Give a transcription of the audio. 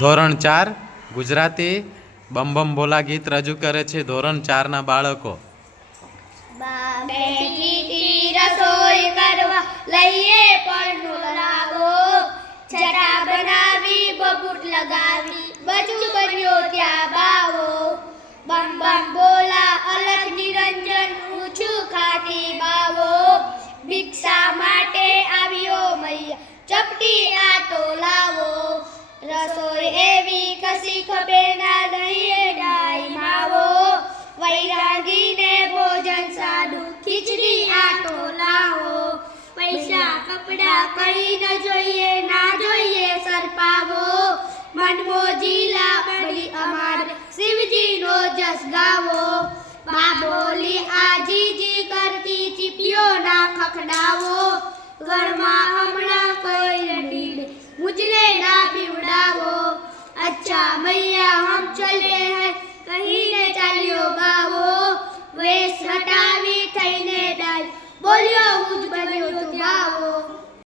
ધોરણ 4 ગુજરાતી બમ બમ બોલા ગીત રજૂ કરે છે ધોરણ 4 ના બાળકો. રસોઈ કરવા લઈએ પરનું લાવો, છટા બનાવી બબૂટ લગાવી બચું બન્યો ત્યાં બાવો. બમ બમ બોલા અલખ નિરંજન ઊંચું ખાતી બાવો, ભિક્ષા માટે આવ્યો મૈયા ચપટી આટો લાવો. રસોઈ એવી કસી ખબે ના લઈએ ડાઈ માવો, વૈરાગીને ભોજન સાદું ખીચડી આટો લાવો. પૈસા કપડા કઈ ન જોઈએ ના જોઈએ સરપાવો, મનમોજીલા બની અમારે શિવજીનો જસ ગાવો. બાબોલી આજીજી કરતી ચીપિયો ના ખખડાવો, ઘરમાં હમણાં કોઈ રડીને મુझने ना पीवड़ावो. अच्छा मैया हम चले हैं कहीं ने चालियो गावो, वेश हटावी थईने डाय बोलियो हुज बन्यो तो गावो.